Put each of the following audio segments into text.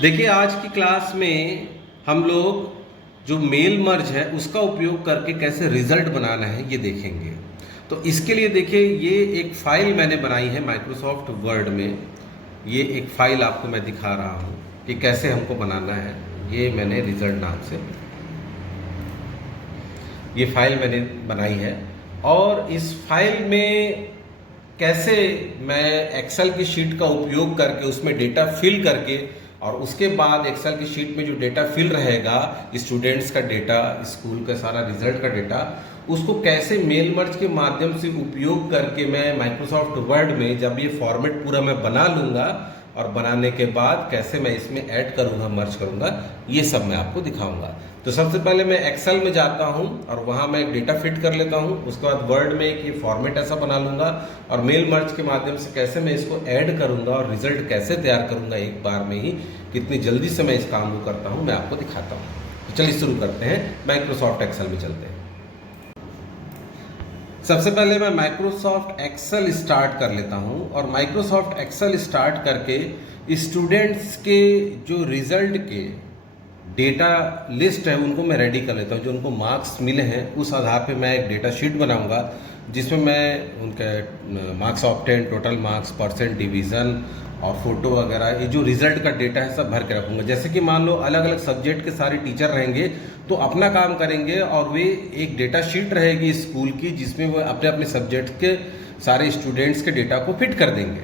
देखिए आज की क्लास में हम लोग जो मेल मर्ज है उसका उपयोग करके कैसे रिजल्ट बनाना है ये देखेंगे। तो इसके लिए देखिए ये एक फाइल मैंने बनाई है माइक्रोसॉफ्ट वर्ड में। ये एक फाइल आपको मैं दिखा रहा हूँ कि कैसे हमको बनाना है। ये मैंने रिजल्ट नाम से ये फाइल मैंने बनाई है और इस फाइल में कैसे मैं एक्सेल की शीट का उपयोग करके उसमें डेटा फिल करके और उसके बाद एक्सेल की शीट में जो डेटा फिल रहेगा स्टूडेंट्स का डेटा, स्कूल का सारा रिजल्ट का डेटा, उसको कैसे मेल मर्ज के माध्यम से उपयोग करके मैं माइक्रोसॉफ्ट वर्ड में जब ये फॉर्मेट पूरा मैं बना लूँगा और बनाने के बाद कैसे मैं इसमें ऐड करूँगा, मर्ज करूँगा, ये सब मैं आपको दिखाऊँगा। तो सबसे पहले मैं एक्सेल में जाता हूं और वहां मैं एक डेटा फिट कर लेता हूं। उसके बाद वर्ड में एक ये फॉर्मेट ऐसा बना लूंगा और मेल मर्ज के माध्यम से कैसे मैं इसको ऐड करूंगा और रिजल्ट कैसे तैयार करूंगा एक बार में ही, कितनी जल्दी से मैं इस काम को करता हूं, मैं आपको दिखाता हूं। तो चलिए शुरू करते हैं, माइक्रोसॉफ्ट एक्सेल में चलते हैं। सबसे पहले मैं माइक्रोसॉफ्ट एक्सेल स्टार्ट कर लेता हूं और माइक्रोसॉफ्ट एक्सेल स्टार्ट करके स्टूडेंट्स के जो रिजल्ट के डेटा लिस्ट है उनको मैं रेडी कर लेता हूँ। जो उनको मार्क्स मिले हैं उस आधार पे मैं एक डेटा शीट बनाऊंगा जिसमें मैं उनके marks obtain, total marks, percent, division और फोटो वगैरह, ये जो रिजल्ट का डेटा है सब भर के रखूँगा। जैसे कि मान लो अलग अलग सब्जेक्ट के सारे टीचर रहेंगे तो अपना काम करेंगे और वे एक डेटा शीट रहेगी स्कूल की जिसमें वो अपने अपने सब्जेक्ट के सारे स्टूडेंट्स के डेटा को फिट कर देंगे।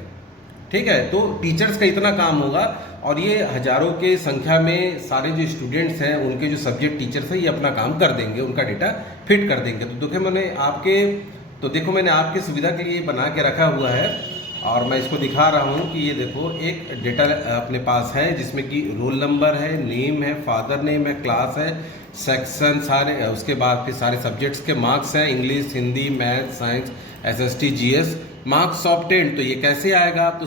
ठीक है, तो टीचर्स का इतना काम होगा और ये हजारों के संख्या में सारे जो स्टूडेंट्स हैं उनके जो सब्जेक्ट टीचर्स हैं ये अपना काम कर देंगे, उनका डेटा फिट कर देंगे। तो देखो मैंने आपके सुविधा के लिए बना के रखा हुआ है और मैं इसको दिखा रहा हूँ कि ये देखो एक डेटा अपने पास है जिसमें कि रोल नंबर है, नेम है, फादर नेम है, क्लास है, सेक्शन सारे, उसके बाद फिर सारे सब्जेक्ट्स के मार्क्स हैं, English, Hindi, math, science, SST, GS, marks obtained. तो ये कैसे आएगा, तो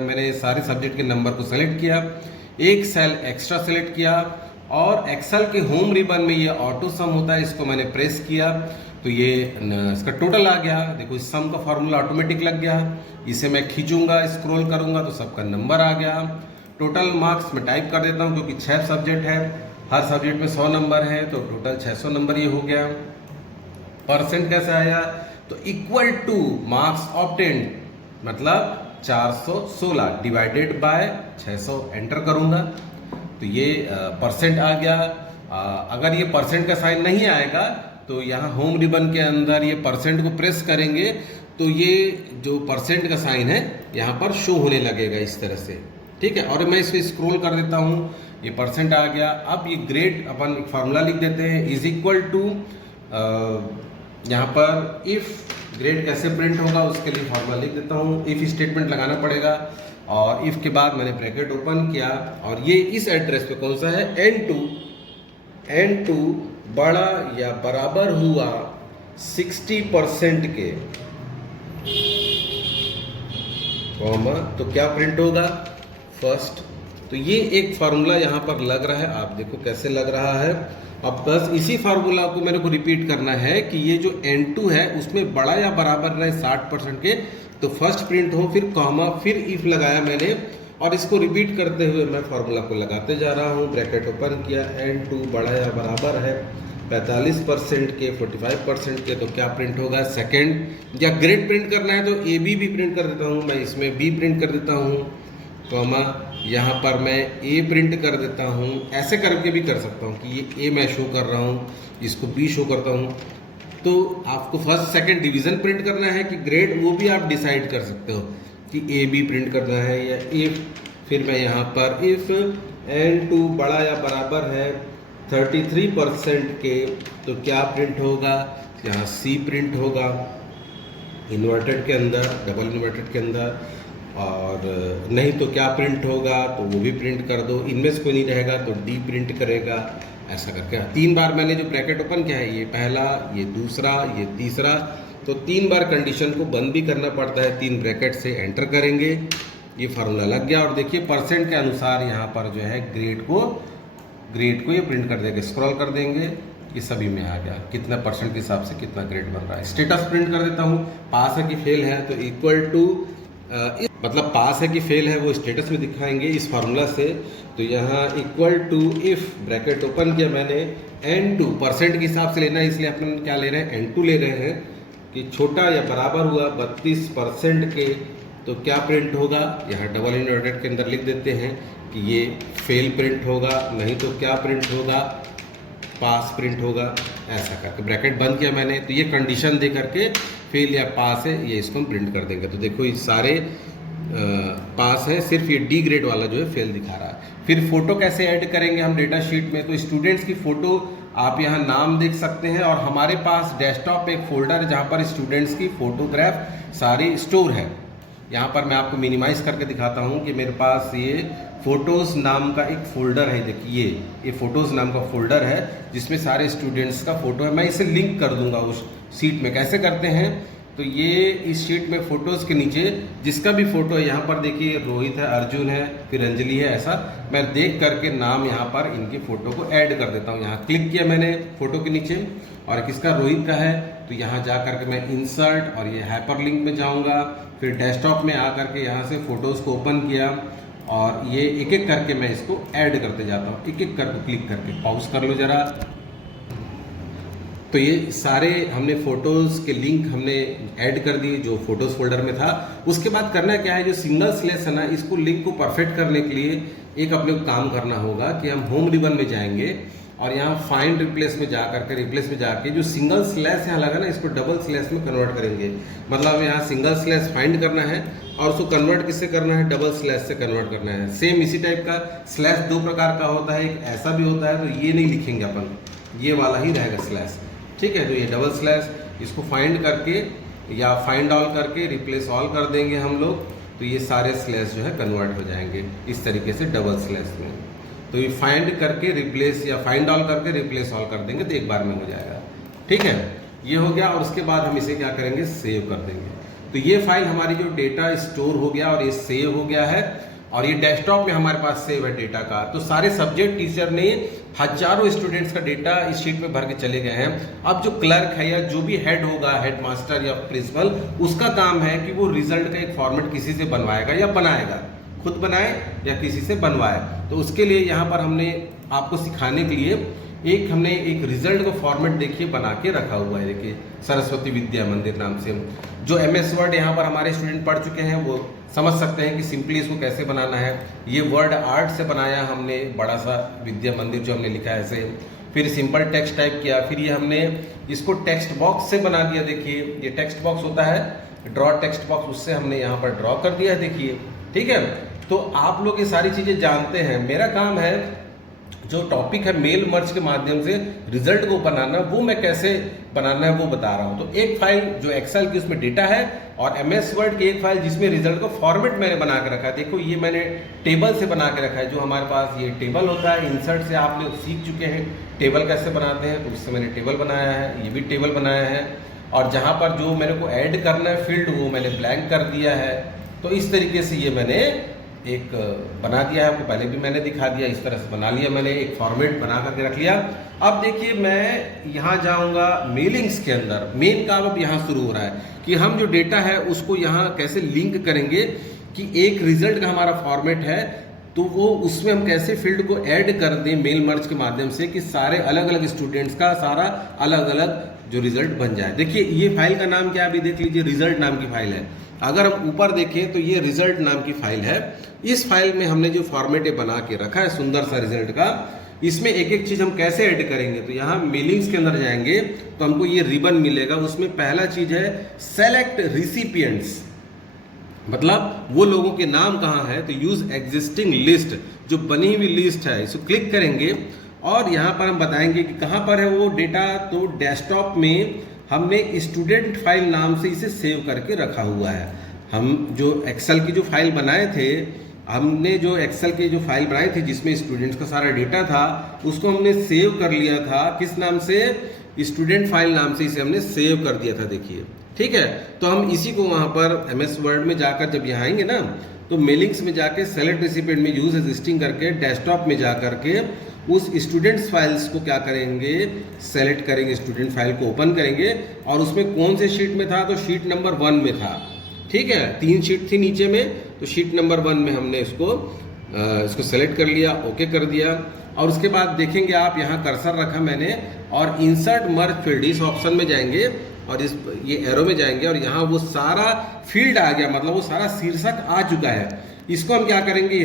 मैंने सारे सब्जेक्ट के नंबर को सेलेक्ट किया, एक सेल एक्स्ट्रा सेलेक्ट किया और एक्सेल के होम रिबन में ये ऑटो सम होता है, इसको मैंने प्रेस किया तो ये इसका टोटल आ गया। देखो इस सम का फॉर्मूला ऑटोमेटिक लग गया। इसे मैं खींचूंगा, स्क्रॉल करूंगा तो सबका नंबर आ गया। टोटल मार्क्स मैं टाइप कर देता हूँ क्योंकि 6 सब्जेक्ट है, हर सब्जेक्ट में 100 नंबर है तो टोटल 600 नंबर ये हो गया। परसेंट कैसे आया, तो इक्वल टू मार्क्स ऑब्टेन्ड मतलब 416 डिवाइडेड बाय 600, एंटर करूंगा तो ये परसेंट आ गया। अगर ये परसेंट का साइन नहीं आएगा तो यहाँ होम रिबन के अंदर ये परसेंट को प्रेस करेंगे तो ये जो परसेंट का साइन है यहाँ पर शो होने लगेगा इस तरह से। ठीक है, और मैं इसको स्क्रॉल कर देता हूँ, ये परसेंट आ गया। अब ये ग्रेड अपन एक फार्मूला लिख देते हैं, इज इक्वल टू यहाँ पर इफ ग्रेड कैसे प्रिंट होगा उसके लिए फार्मूला लिख देता हूँ। इफ स्टेटमेंट लगाना पड़ेगा और इफ के बाद मैंने ब्रैकेट ओपन किया और ये इस एड्रेस पे कौन सा है, N2 बड़ा या बराबर हुआ 60% के, कॉमा, तो क्या प्रिंट होगा, फर्स्ट। तो ये एक फार्मूला यहाँ पर लग रहा है, आप देखो कैसे लग रहा है। अब बस इसी फार्मूला को मेरे को रिपीट करना है कि ये जो N2 है उसमें बड़ा या बराबर रहे 60% के, तो फर्स्ट प्रिंट हो, फिर कॉमा, फिर इफ लगाया मैंने और इसको रिपीट करते हुए मैं फार्मूला को लगाते जा रहा हूँ। ब्रैकेट ओपन किया, N2 बड़ा या बराबर है 45% के, 45% के, तो क्या प्रिंट होगा, सेकंड। या ग्रेड प्रिंट करना है तो AB भी प्रिंट कर देता हूँ, मैं इसमें B प्रिंट कर देता हूँ, कॉमा, यहाँ पर मैं A प्रिंट कर देता हूँ। ऐसे करके भी कर सकता हूँ कि ये A मैं शो कर रहा हूँ, इसको B शो करता हूँ। तो आपको फर्स्ट सेकंड डिवीज़न प्रिंट करना है कि ग्रेड, वो भी आप डिसाइड कर सकते हो कि AB प्रिंट करना है या इफ। फिर मैं यहाँ पर इफ N2 बड़ा या बराबर है 33% के, तो क्या प्रिंट होगा, यहाँ C प्रिंट होगा इन्वर्टेड के अंदर, डबल इन्वर्टेड के अंदर, और नहीं तो क्या प्रिंट होगा, तो वो भी प्रिंट कर दो। इनमें से कोई नहीं रहेगा तो D प्रिंट करेगा। ऐसा करके 3 बार मैंने जो ब्रैकेट ओपन किया है, ये पहला, ये दूसरा, ये तीसरा, तो 3 बार कंडीशन को बंद भी करना पड़ता है, 3 ब्रैकेट से एंटर करेंगे, ये फार्मूला लग गया। और देखिए परसेंट के अनुसार यहाँ पर जो है ग्रेड को ये प्रिंट कर देंगे, स्क्रॉल कर देंगे, ये सभी में आ गया कितना परसेंट के हिसाब से कितना ग्रेड बन रहा है। स्टेटस प्रिंट कर देता हूँ, पास है कि फेल है, तो इक्वल टू मतलब पास है कि फेल है वो स्टेटस में दिखाएंगे इस फार्मूला से। तो यहाँ equal to if bracket open किया मैंने n2 परसेंट के हिसाब से लेना है, इसलिए अपन क्या ले रहे हैं n2 ले रहे हैं कि छोटा या बराबर हुआ 32% के, तो क्या प्रिंट होगा, यहाँ डबल इन्वर्टेड के अंदर लिख देते हैं कि ये फेल प्रिंट होगा, नहीं तो क्या प्रिंट होगा, पास प्रिंट होगा। ऐसा करके ब्रैकेट बंद किया मैंने, तो ये कंडीशन दे करके फेल या पास है ये इसको हम प्रिंट कर देंगे। तो देखो ये सारे पास है, सिर्फ ये डी ग्रेड वाला जो है फेल दिखा रहा है। फिर फोटो कैसे ऐड करेंगे हम डेटा शीट में, तो स्टूडेंट्स की फ़ोटो आप यहाँ नाम देख सकते हैं, और हमारे पास डेस्कटॉप एक फोल्डर है जहाँ पर स्टूडेंट्स की फ़ोटोग्राफ सारी स्टोर है। यहाँ पर मैं आपको मिनिमाइज़ करके दिखाता हूँ कि मेरे पास ये फ़ोटोज़ नाम का एक फ़ोल्डर है। देखिए ये फ़ोटोज़ नाम का फ़ोल्डर है जिसमें सारे स्टूडेंट्स का फ़ोटो है। मैं इसे लिंक कर दूंगा उस शीट में। कैसे करते हैं, तो ये इस शीट में फ़ोटोज़ के नीचे जिसका भी फ़ोटो है, यहाँ पर देखिए रोहित है, अर्जुन है, फिर अंजलि है, ऐसा मैं देख करके नाम यहाँ पर इनके फ़ोटो को ऐड कर देता हूँ। यहाँ क्लिक किया मैंने फ़ोटो के नीचे, और किसका, रोहित का है, तो यहाँ जा करके मैं इंसर्ट और ये हाइपर लिंक में जाऊँगा, फिर डेस्कटॉप में आ करके यहाँ से फ़ोटोज़ को ओपन किया, और ये एक एक करके मैं इसको ऐड करते जाता हूँ, एक एक करके क्लिक करके। पॉज कर लो ज़रा। तो ये सारे हमने फ़ोटोज़ के लिंक हमने ऐड कर दिए जो फ़ोटोज़ फोल्डर में था। उसके बाद करना क्या है, जो सिंगल स्लैश है ना, इसको लिंक को परफेक्ट करने के लिए एक अपने को काम करना होगा कि हम होम रिबन में जाएंगे और यहाँ फाइंड रिप्लेस में जा करके रिप्लेस में जाके जो सिंगल स्लैश यहाँ लगा ना, इसको डबल स्लैश में कन्वर्ट करेंगे। मतलब यहाँ सिंगल स्लैश फाइंड करना है और उसको कन्वर्ट किससे करना है, डबल स्लैश से कन्वर्ट करना है। सेम इसी टाइप का स्लैश दो प्रकार का होता है, एक ऐसा भी होता है, तो ये नहीं लिखेंगे अपन, ये वाला ही रहेगा स्लैश, ठीक है। तो ये डबल स्लैश, इसको फाइंड करके या फाइंड ऑल करके रिप्लेस ऑल कर देंगे हम लोग, तो ये सारे स्लैश जो है कन्वर्ट हो जाएंगे इस तरीके से डबल स्लैश में। तो ये फाइंड करके रिप्लेस या फाइंड ऑल करके रिप्लेस ऑल कर देंगे तो एक बार में हो जाएगा, ठीक है। ये हो गया, और उसके बाद हम इसे क्या करेंगे, सेव कर देंगे। तो ये फाइल हमारी जो डेटा स्टोर हो गया और ये सेव हो गया है, और ये डेस्कटॉप में हमारे पास सेव है डेटा का। तो सारे सब्जेक्ट टीचर ने हजारों स्टूडेंट्स का डेटा इस शीट में भर के चले गए हैं। अब जो क्लर्क है या जो भी हेड होगा, हेड मास्टर या प्रिंसिपल, उसका काम है कि वो रिजल्ट का एक फॉर्मेट किसी से बनवाएगा या बनाएगा, खुद बनाए या किसी से बनवाए। तो उसके लिए यहाँ पर हमने आपको सिखाने के लिए हमने एक रिजल्ट का फॉर्मेट देखिए बना के रखा हुआ है। देखिए सरस्वती विद्या मंदिर नाम से, जो MS वर्ड यहाँ पर हमारे स्टूडेंट पढ़ चुके हैं वो समझ सकते हैं कि सिंपली इसको कैसे बनाना है। ये वर्ड आर्ट से बनाया हमने, बड़ा सा विद्या मंदिर जो हमने लिखा है ऐसे। फिर सिंपल टेक्स्ट टाइप किया, फिर ये हमने इसको टेक्स्ट बॉक्स से बना दिया। देखिए ये टेक्स्ट बॉक्स होता है, ड्रॉ टेक्स्ट बॉक्स, उससे हमने यहाँ पर ड्रॉ कर दिया है, देखिए, ठीक है। तो आप लोग ये सारी चीज़ें जानते हैं। मेरा काम है जो टॉपिक है मेल मर्ज के माध्यम से रिजल्ट को बनाना, वो मैं कैसे बनाना है वो बता रहा हूँ। तो एक फाइल जो एक्सेल की उसमें डेटा है, और MS वर्ड की एक फाइल जिसमें रिजल्ट का फॉर्मेट मैंने बना के रखा है। देखो ये मैंने टेबल से बना के रखा है, जो हमारे पास ये टेबल होता है। इंसर्ट से आप लोग सीख चुके हैं टेबल कैसे बनाते हैं, तो उससे मैंने टेबल बनाया है, ये भी टेबल बनाया है। और जहाँ पर जो मेरे को ऐड करना है फील्ड, वो मैंने ब्लैंक कर दिया है। तो इस तरीके से ये मैंने एक बना दिया है, आपको पहले भी मैंने दिखा दिया। इस तरह से बना लिया मैंने, एक फॉर्मेट बना करके रख लिया। अब देखिए मैं यहाँ जाऊँगा मेलिंग्स के अंदर। मेन काम अब यहाँ शुरू हो रहा है कि हम जो डेटा है उसको यहाँ कैसे लिंक करेंगे कि एक रिजल्ट का हमारा फॉर्मेट है, तो वो उसमें हम कैसे फील्ड को ऐड कर दें मेल मर्ज के माध्यम से कि सारे अलग अलग स्टूडेंट्स का सारा अलग अलग जो रिजल्ट बन जाए। देखिए ये फाइल का नाम क्या है, अभी देख लीजिए, रिजल्ट नाम की फाइल है। अगर हम ऊपर देखें तो ये रिजल्ट नाम की फाइल है। इस फाइल में हमने जो फॉर्मेट बना के रखा है सुंदर सा रिजल्ट का, इसमें एक एक चीज़ हम कैसे ऐड करेंगे। तो यहाँ मेलिंग्स के अंदर जाएंगे तो हमको ये रिबन मिलेगा। उसमें पहला चीज़ है सेलेक्ट रिसिपिएंट्स, मतलब वो लोगों के नाम कहाँ है। तो यूज एग्जिस्टिंग लिस्ट, जो बनी हुई लिस्ट है, इसको क्लिक करेंगे और यहाँ पर हम बताएंगे कि कहाँ पर है वो डेटा। तो डेस्कटॉप में हमने स्टूडेंट फाइल नाम से इसे सेव करके रखा हुआ है। हम जो एक्सेल की जो फाइल बनाए थे, हमने जो एक्सेल की जो फाइल बनाई थी जिसमें स्टूडेंट्स का सारा डेटा था, उसको हमने सेव कर लिया था। किस नाम से, स्टूडेंट फाइल नाम से इसे हमने सेव कर दिया था, देखिए, ठीक है। तो हम इसी को वहाँ पर MS वर्ड में जाकर जब यहाँ आएंगे ना, तो मेलिंग्स में जाके सेलेक्ट रिसिपिएंट में यूज एग्जिस्टिंग करके डेस्कटॉप में जा करके उस स्टूडेंट्स फाइल्स को क्या करेंगे, सेलेक्ट करेंगे, स्टूडेंट फाइल को ओपन करेंगे। और उसमें कौन से शीट में था, तो शीट नंबर 1 में था, ठीक है। 3 शीट थी नीचे में, तो शीट नंबर 1 में हमने इसको सेलेक्ट कर लिया, ओके कर दिया। और उसके बाद देखेंगे आप यहाँ कर्सर रखा मैंने और इंसर्ट मर्ज फील्ड इस ऑप्शन में जाएंगे और ये एरो में जाएंगे और यहाँ वो सारा फील्ड आ गया, मतलब वो सारा शीर्षक आ चुका है। इसको हम क्या करेंगे,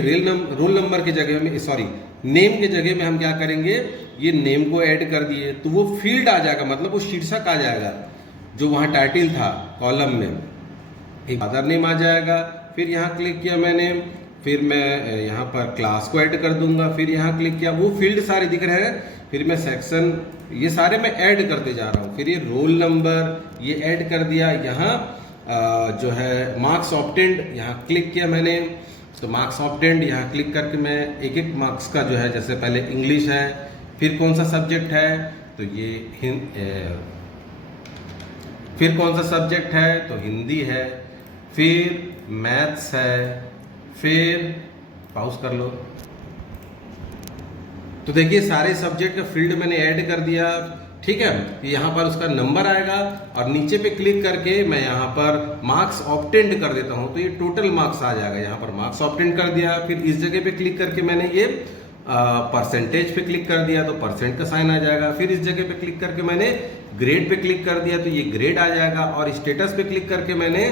रोल नंबर की जगह में, सॉरी नेम के जगह में हम क्या करेंगे, ये नेम को ऐड कर दिए तो वो फील्ड आ जाएगा, मतलब वो शीर्षक आ जाएगा जो वहाँ टाइटल था कॉलम में, एक फादर नेम आ जाएगा। फिर यहाँ क्लिक किया मैंने, फिर मैं यहाँ पर क्लास को ऐड कर दूंगा, फिर यहाँ क्लिक किया, वो फील्ड सारे दिख रहे हैं। फिर मैं सेक्शन, ये सारे मैं ऐड करते जा रहा हूँ। फिर ये रोल नंबर ये ऐड कर दिया। यहाँ जो है मार्क्स ऑब्टेंड, यहाँ क्लिक किया मैंने तो मार्क्स ऑब्टेंड, यहाँ क्लिक करके मैं एक एक मार्क्स का जो है, जैसे पहले इंग्लिश है, फिर कौन सा सब्जेक्ट है तो ये फिर कौन सा सब्जेक्ट है तो हिंदी है, फिर मैथ्स है, फिर पॉज कर लो। तो देखिए सारे सब्जेक्ट का फील्ड मैंने ऐड कर दिया, ठीक है। यहाँ पर उसका नंबर आएगा और नीचे पे क्लिक करके मैं यहाँ पर मार्क्स ऑब्टेंड कर देता हूँ तो ये टोटल मार्क्स आ जाएगा। यहाँ पर मार्क्स ऑब्टेंड कर दिया, फिर इस जगह पे क्लिक करके मैंने ये परसेंटेज पे क्लिक कर दिया तो परसेंट का साइन आ जाएगा। फिर इस जगह पे क्लिक करके मैंने ग्रेड पे क्लिक कर दिया तो ये ग्रेड आ जाएगा। और स्टेटस पे क्लिक करके मैंने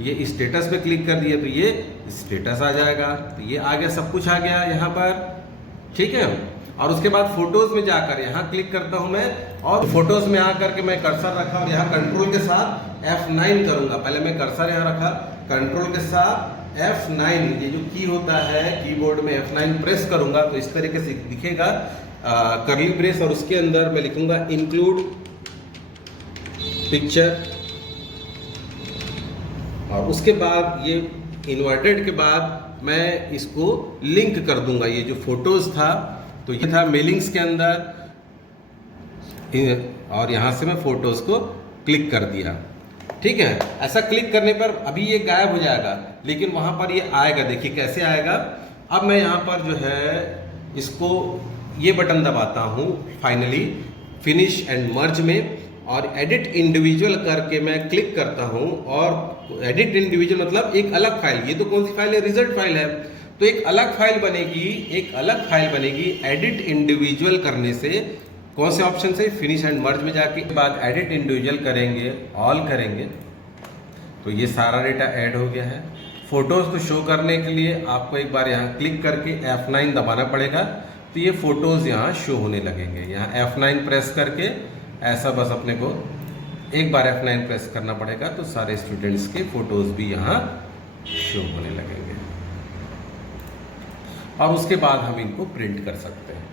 ये स्टेटस पे क्लिक कर दिया तो ये स्टेटस आ जाएगा। तो ये आ गया, सब कुछ आ गया यहाँ पर, ठीक है। और उसके बाद फोटोज में जाकर यहाँ क्लिक करता हूँ मैं और फोटोज में आकर के मैं कर्सर रखा और यहाँ कंट्रोल के साथ F9 करूंगा। पहले मैं कर्सर यहाँ रखा, कंट्रोल के साथ F9, ये जो की होता है कीबोर्ड में F9 प्रेस करूंगा तो इस तरीके से दिखेगा कर्ली ब्रेस। और उसके अंदर मैं लिखूंगा इंक्लूड पिक्चर और उसके बाद ये इन्वर्टेड के बाद मैं इसको लिंक कर दूंगा। ये जो फोटोज था तो ये था मेलिंग्स के अंदर और यहाँ से मैं फोटोज को क्लिक कर दिया, ठीक है। ऐसा क्लिक करने पर अभी ये गायब हो जाएगा लेकिन वहाँ पर ये आएगा, देखिए कैसे आएगा। अब मैं यहाँ पर जो है इसको ये बटन दबाता हूँ फाइनली फिनिश एंड मर्ज में और एडिट इंडिविजुअल करके मैं क्लिक करता हूँ। और एडिट इंडिविजुअल मतलब एक अलग फाइल, ये तो कौन सी फाइल है, रिजल्ट फाइल है, तो एक अलग फाइल बनेगी, एक अलग फाइल बनेगी। एडिट इंडिविजुअल करने से कौन से ऑप्शन से, फिनिश एंड मर्ज में जाके बाद एडिट इंडिविजुअल करेंगे, ऑल करेंगे तो ये सारा डेटा ऐड हो गया है। फोटोज को शो करने के लिए आपको एक बार यहाँ क्लिक करके F9 दबाना पड़ेगा तो ये फोटोज यहाँ शो होने लगेंगे। यहाँ F9 प्रेस करके ऐसा बस अपने को एक बार F9 प्रेस करना पड़ेगा तो सारे स्टूडेंट्स के फोटोज भी यहाँ शो होने लगेंगे और उसके बाद हम इनको प्रिंट कर सकते हैं।